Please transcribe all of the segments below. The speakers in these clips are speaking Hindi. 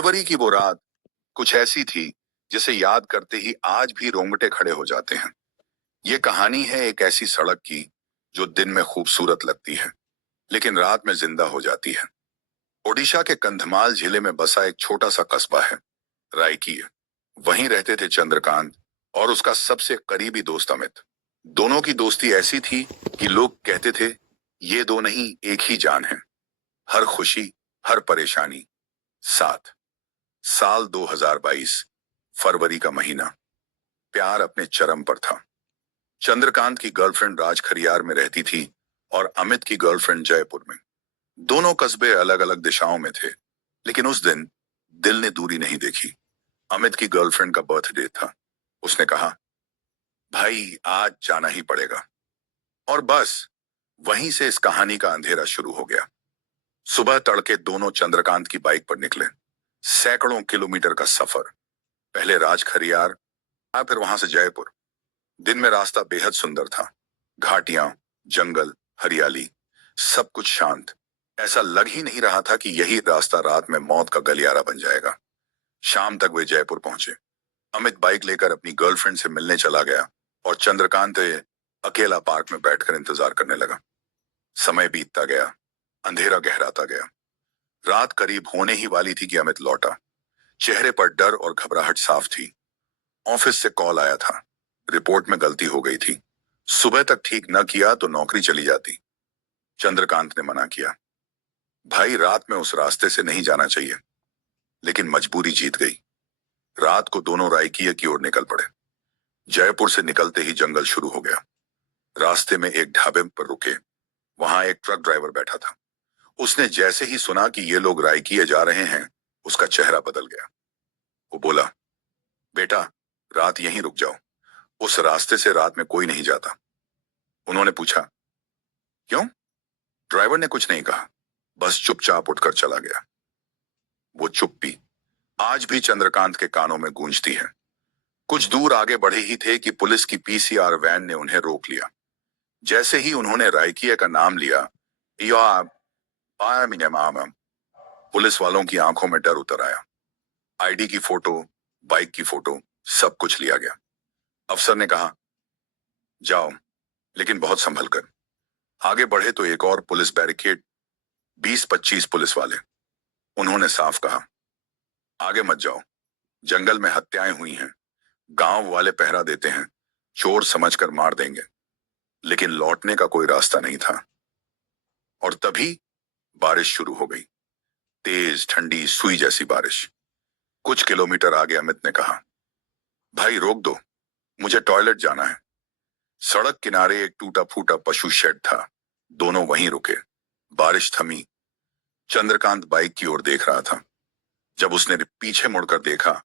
फरवरी की वो रात कुछ ऐसी थी जिसे याद करते ही आज भी रोंगटे खड़े हो जाते हैं। ये कहानी है एक ऐसी सड़क की जो दिन में खूबसूरत लगती है लेकिन रात में जिंदा हो जाती है। ओडिशा के कंधमाल जिले में बसा एक छोटा सा कस्बा है, रायकीय। वहीं रहते थे चंद्रकांत और उसका सबसे करीबी दोस्त अमित। दोनों की दोस्ती ऐसी थी कि लोग कहते थे ये दो नहीं एक ही जान है। हर खुशी, हर परेशानी साथ। साल 2022, फरवरी का महीना। प्यार अपने चरम पर था। चंद्रकांत की गर्लफ्रेंड राज खरियार में रहती थी और अमित की गर्लफ्रेंड जयपुर में। दोनों कस्बे अलग अलग दिशाओं में थे, लेकिन उस दिन दिल ने दूरी नहीं देखी। अमित की गर्लफ्रेंड का बर्थडे था। उसने कहा, भाई आज जाना ही पड़ेगा। और बस वहीं से इस कहानी का अंधेरा शुरू हो गया। सुबह तड़के दोनों चंद्रकांत की बाइक पर निकले। सैकड़ों किलोमीटर का सफर। पहले राज खरियार, फिर वहां से जयपुर। दिन में रास्ता बेहद सुंदर था। घाटियां, जंगल, हरियाली, सब कुछ शांत। ऐसा लग ही नहीं रहा था कि यही रास्ता रात में मौत का गलियारा बन जाएगा। शाम तक वे जयपुर पहुंचे। अमित बाइक लेकर अपनी गर्लफ्रेंड से मिलने चला गया और चंद्रकांत अकेला पार्क में बैठकर इंतजार करने लगा। समय बीतता गया, अंधेरा गहराता गया। रात करीब होने ही वाली थी कि अमित लौटा। चेहरे पर डर और घबराहट साफ थी। ऑफिस से कॉल आया था, रिपोर्ट में गलती हो गई थी। सुबह तक ठीक न किया तो नौकरी चली जाती। चंद्रकांत ने मना किया, भाई रात में उस रास्ते से नहीं जाना चाहिए। लेकिन मजबूरी जीत गई। रात को दोनों रायकीय की ओर निकल पड़े। जयपुर से निकलते ही जंगल शुरू हो गया। रास्ते में एक ढाबे पर रुके। वहां एक ट्रक ड्राइवर बैठा था। उसने जैसे ही सुना कि ये लोग रायकीय जा रहे हैं, उसका चेहरा बदल गया। वो बोला, बेटा रात यहीं रुक जाओ, उस रास्ते से रात में कोई नहीं जाता। उन्होंने पूछा, क्यों? ड्राइवर ने कुछ नहीं कहा, बस चुपचाप उठकर चला गया। वो चुप्पी आज भी चंद्रकांत के कानों में गूंजती है। कुछ दूर आगे बढ़े ही थे कि पुलिस की पीसीआर वैन ने उन्हें रोक लिया। जैसे ही उन्होंने रायकीय का नाम लिया, पुलिस वालों की आंखों में डर उतर आया। आईडी की फोटो, बाइक की फोटो, सब कुछ लिया गया। अफसर ने कहा, जाओ, लेकिन बहुत संभल कर। आगे बढ़े तो एक और पुलिस बैरिकेड, 20-25 पुलिस वाले। उन्होंने साफ कहा, आगे मत जाओ, जंगल में हत्याएं हुई हैं, गांव वाले पहरा देते हैं, चोर समझकर मार देंगे। लेकिन लौटने का कोई रास्ता नहीं था। और तभी बारिश शुरू हो गई। तेज, ठंडी, सुई जैसी बारिश। कुछ किलोमीटर आगे अमित ने कहा, भाई रोक दो, मुझे टॉयलेट जाना है। सड़क किनारे एक टूटा फूटा पशु शेड था। दोनों वहीं रुके। बारिश थमी। चंद्रकांत बाइक की ओर देख रहा था। जब उसने पीछे मुड़कर देखा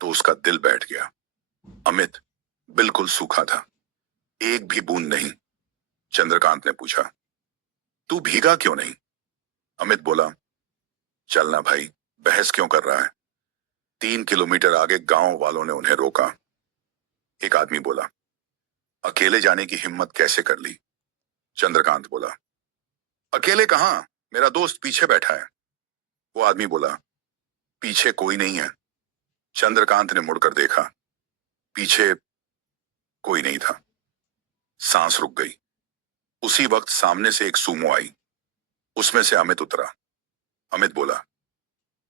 तो उसका दिल बैठ गया। अमित बिल्कुल सूखा था, एक भी बूंद नहीं। चंद्रकांत ने पूछा, तू भीगा क्यों नहीं? अमित बोला, चलना भाई, बहस क्यों कर रहा है? 3 किलोमीटर आगे गांव वालों ने उन्हें रोका। एक आदमी बोला, अकेले जाने की हिम्मत कैसे कर ली? चंद्रकांत बोला, अकेले कहां, मेरा दोस्त पीछे बैठा है। वो आदमी बोला, पीछे कोई नहीं है। चंद्रकांत ने मुड़कर देखा, पीछे कोई नहीं था। सांस रुक गई। उसी वक्त सामने से एक सूमो आई। उसमें से अमित उतरा। अमित बोला,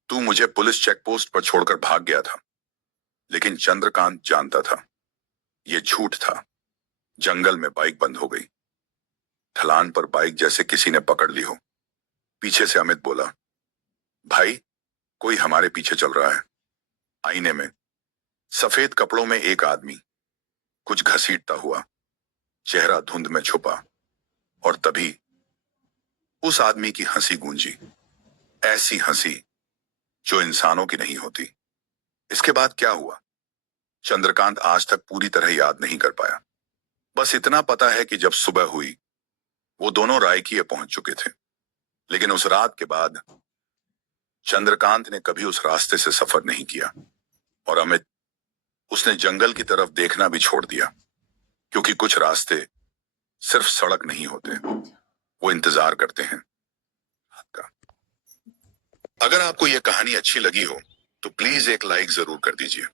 तू मुझे पुलिस चेकपोस्ट पर छोड़कर भाग गया था। लेकिन चंद्रकांत जानता था यह झूठ था। जंगल में बाइक बंद हो गई। ढलान पर बाइक जैसे किसी ने पकड़ ली हो। पीछे से अमित बोला, भाई कोई हमारे पीछे चल रहा है। आईने में सफेद कपड़ों में एक आदमी, कुछ घसीटता हुआ, चेहरा धुंध में छुपा। और तभी उस आदमी की हंसी गूंजी, ऐसी हंसी जो इंसानों की नहीं होती। इसके बाद क्या हुआ चंद्रकांत आज तक पूरी तरह याद नहीं कर पाया। बस इतना पता है कि जब सुबह हुई वो दोनों रायकीय पहुंच चुके थे। लेकिन उस रात के बाद चंद्रकांत ने कभी उस रास्ते से सफर नहीं किया। और अमित, उसने जंगल की तरफ देखना भी छोड़ दिया। क्योंकि कुछ रास्ते सिर्फ सड़क नहीं होते, वो इंतजार करते हैं। अगर आपको यह कहानी अच्छी लगी हो तो प्लीज एक लाइक जरूर कर दीजिए।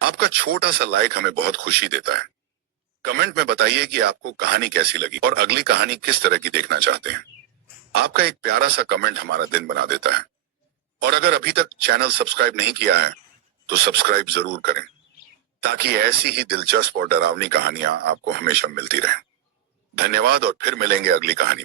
आपका छोटा सा लाइक हमें बहुत खुशी देता है। कमेंट में बताइए कि आपको कहानी कैसी लगी और अगली कहानी किस तरह की देखना चाहते हैं। आपका एक प्यारा सा कमेंट हमारा दिन बना देता है। और अगर अभी तक चैनल सब्सक्राइब नहीं किया है तो सब्सक्राइब जरूर करें, ताकि ऐसी ही दिलचस्प और डरावनी कहानियां आपको हमेशा मिलती रहें। धन्यवाद और फिर मिलेंगे अगली कहानी में।